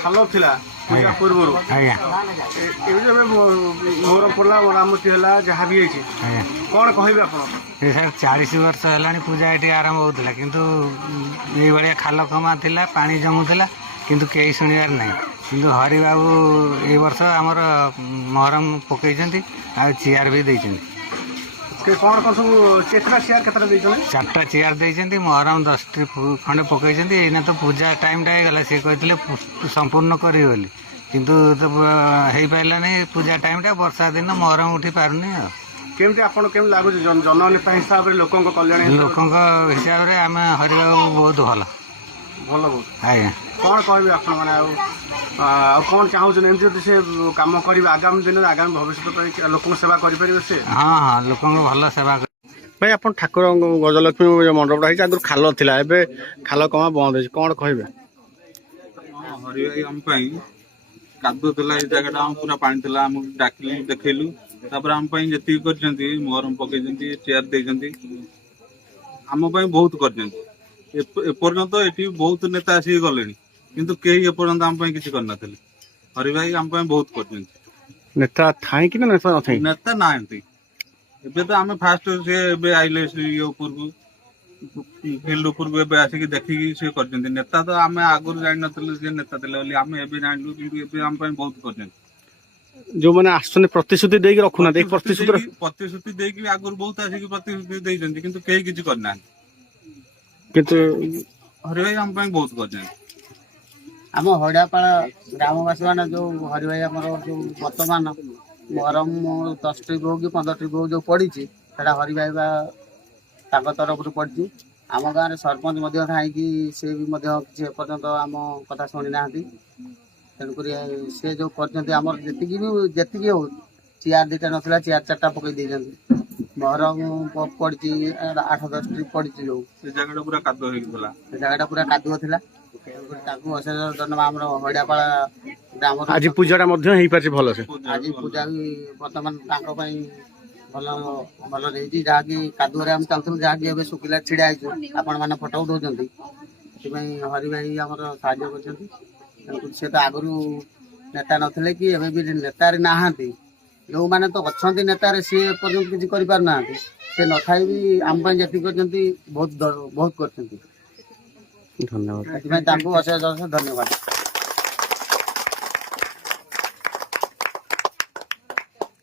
ଖାଲ ଥିଲା ପୂର୍ବରୁ ଆଜ୍ଞା ଏବେ ଯେବେ ମୋହରମ ପଡ଼ିଲା ମରାମତି ହେଲା ଯାହା ବି ହେଇଛି ଆଜ୍ଞା କ'ଣ କହିବେ ଆପଣ? ଏ ସାର୍ 40 ବର୍ଷ ହେଲାଣି ପୂଜା ଏଠି ଆରମ୍ଭ ହେଉଥିଲା କିନ୍ତୁ ଏଇଭଳିଆ ଖାଲ ଖମା ଥିଲା ପାଣି ଜମୁଥିଲା କିନ୍ତୁ କେହି ଶୁଣିବାର ନାହିଁ କିନ୍ତୁ ହରିବାବୁ ଏଇ ବର୍ଷ ଆମର ମହରମ ପକେଇଛନ୍ତି ଆଉ ଚେୟାର ବି ଦେଇଛନ୍ତି କ'ଣ କ'ଣ ସବୁ କେତେଟା ଚେୟାର କେତେଟା ଦେଇଛନ୍ତି? 4ଟା ଚେୟାର ଦେଇଛନ୍ତି ମହରମ 10ଟି ଖଣ୍ଡେ ପକେଇଛନ୍ତି ଏଇନା ତ ପୂଜା ଟାଇମ୍ଟା ହେଇଗଲା ସିଏ କହିଥିଲେ ସମ୍ପୂର୍ଣ୍ଣ କରିବେ ବୋଲି କିନ୍ତୁ ତ ହେଇପାରିଲାନି ପୂଜା ଟାଇମ୍ଟା ବର୍ଷା ଦିନ ମହରମ ଉଠି ପାରୁନି ଆଉ କେମିତି ଆପଣ କେମିତି ଲାଗୁଛି ଜନନେତା ହିସାବରେ ଲୋକଙ୍କ କଲ୍ୟାଣ ଲୋକଙ୍କ ହିସାବରେ ଆମେ ହରିବାବୁ ବହୁତ ଭଲ ଭଲ ବହୁତ ଆଜ୍ଞା କ'ଣ କହିବେ ଆପଣ ମାନେ ଆଉ କ'ଣ ଚାହୁଁଛନ୍ତି ଏମିତି ଯଦି ସେ କାମ କରିବେ ଆଗାମୀ ଦିନରେ ଆଗାମୀ ଭବିଷ୍ୟତ ପାଇଁ ଲୋକଙ୍କ ସେବା କରିପାରିବେ ସେ? ହଁ ହଁ ଲୋକଙ୍କ ଭଲ ସେବା ଭାଇ ଆପଣ ଠାକୁର ଗଜଲକ୍ଷ୍ମୀ ମଣ୍ଡପଟା ହେଇଛି ଆଗରୁ ଖାଲ ଥିଲା ଏବେ ଖାଲ କମା ବନ୍ଦ ହେଇଛି କ'ଣ କହିବେ? ହରିଭାଇ ଆମ ପାଇଁ କାଦୁଅ ଥିଲା ଏଇ ଜାଗାଟା ଆମ ପୁରା ପାଣି ଥିଲା ଆମକୁ ଡାକିଲୁ ଦେଖେଇଲୁ ତାପରେ ଆମ ପାଇଁ ଯେତିକି କରିଛନ୍ତି ମହରମ ପକେଇଛନ୍ତି ଚେୟାର ଦେଇଛନ୍ତି ଆମ ପାଇଁ ବହୁତ କରିଛନ୍ତି ଏପର୍ଯ୍ୟନ୍ତ ଏଠି ବହୁତ ନେତା ଆସିକି ଗଲେଣି କିନ୍ତୁ କେହି ଏପର୍ଯ୍ୟନ୍ତ ଆମ ପାଇଁ କିଛି କରିନଥିଲେ ହରିଭାଇ ଆମ ପାଇଁ ବହୁତ କରିଛନ୍ତି ନେତା ଥାଇକି ନା ନେତା ନଥାଇ ନେତା ନାହାନ୍ତି ଏବେ ତ ଆମେ ଫାଷ୍ଟ ସେ ଏବେ ଆଇଲେ ଇଏ ଉପରକୁ ଫିଲ୍ଡ ଉପରକୁ ଏବେ ଆସିକି ଦେଖିକି ସେ କରିଛନ୍ତି ନେତା ତ ଆମେ ଆଗରୁ ଜାଣିନଥିଲୁ ସେ ନେତା ଥିଲେ ବୋଲି ଆମେ ଏବେ ଜାଣିଲୁ କିନ୍ତୁ ଏବେ ଆମ ପାଇଁ ବହୁତ କରିଛନ୍ତି ଯୋଉମାନେ ଆସୁଛନ୍ତି ପ୍ରତିଶ୍ରୁତି ଦେଇକି ରଖୁନାହାନ୍ତି ପ୍ରତିଶ୍ରୁତି ଦେଇକି ଆଗରୁ ବହୁତ ଆସିକି ପ୍ରତିଶ୍ରୁତି ଦେଇଛନ୍ତି କିନ୍ତୁ କେହି କିଛି କରିନାହାନ୍ତି କିନ୍ତୁ ହରିଭାଇ ଆମ ପାଇଁ ବହୁତ କରିଛନ୍ତି ଆମ ହଡ଼ିଆପାଳ ଗ୍ରାମବାସୀ ମାନେ ଯୋଉ ହରିଭାଇ ଆମର ଯୋଉ ବର୍ତ୍ତମାନ ମହରମ 10 ଟ୍ରିପ୍ ହଉ କି 15 ଟ୍ରିପ୍ ହଉ ଯୋଉ ପଡ଼ିଛି ସେଟା ହରିଭାଇ ବା ତାଙ୍କ ତରଫରୁ ପଡ଼ିଛି ଆମ ଗାଁରେ ସରପଞ୍ଚ ମଧ୍ୟ ଥାଇକି ସେ ବି ମଧ୍ୟ କିଛି ଏପର୍ଯ୍ୟନ୍ତ ଆମ କଥା ଶୁଣି ନାହାନ୍ତି ତେଣୁକରି ସେ ଯୋଉ କରିଛନ୍ତି ଆମର ଯେତିକି ହଉ ଚେୟାର 2ଟା ନଥିଲା ଚେୟାର 4ଟା ପକେଇ ଦେଇଛନ୍ତି ମହରମ ପଡ଼ିଛି 8-10 ଟ୍ରିପ୍ ପଡ଼ିଛି ଯୋଉ ସେ ଜାଗାଟା ପୁରା କାଦୁଅ ହେଇଥିଲା ସେ ଜାଗାଟା ପୁରା କାଦୁଅ ଥିଲା ତାକୁ ଅଶେଷ ଧନ୍ୟବାଦ ଆମର ହଡ଼ିଆପାଳ ଗ୍ରାମର ଆଜି ପୂଜାଟା ମଧ୍ୟ ହେଇପାରିଛି ଭଲସେ ଆଜି ପୂଜା ବି ବର୍ତ୍ତମାନ ତାଙ୍କ ପାଇଁ ଭଲ ଭଲରେ ହେଇଛି ଯାହାକି କାଦୁଅରେ ଆମେ ଚାଲୁଥିଲୁ ଯାହାକି ଏବେ ଶୁଖିଲା ଛିଡ଼ା ହେଇଛୁ ଆପଣମାନେ ଫଟୋ ଉଠାଉଛନ୍ତି ସେଥିପାଇଁ ହରିଭାଇ ଆମର ସାହାଯ୍ୟ କରିଛନ୍ତି ତେଣୁକରି ସେ ତ ଆଗରୁ ନେତା ନଥିଲେ କି ଏବେ ବି ନେତାରେ ନାହାନ୍ତି ଯେଉଁମାନେ ତ ଅଛନ୍ତି ନେତାରେ ସିଏ ଏପର୍ଯ୍ୟନ୍ତ କିଛି କରିପାରୁନାହାନ୍ତି ସେ ନଥାଇ ବି ଆମ ପାଇଁ ଯେତିକି କରିଛନ୍ତି ବହୁତ କରିଛନ୍ତି ଧନ୍ୟବାଦ ସେଥିପାଇଁ ତାଙ୍କୁ ଅଶେଷ ଅଶେଷ ଧନ୍ୟବାଦ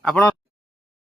ଆପଣ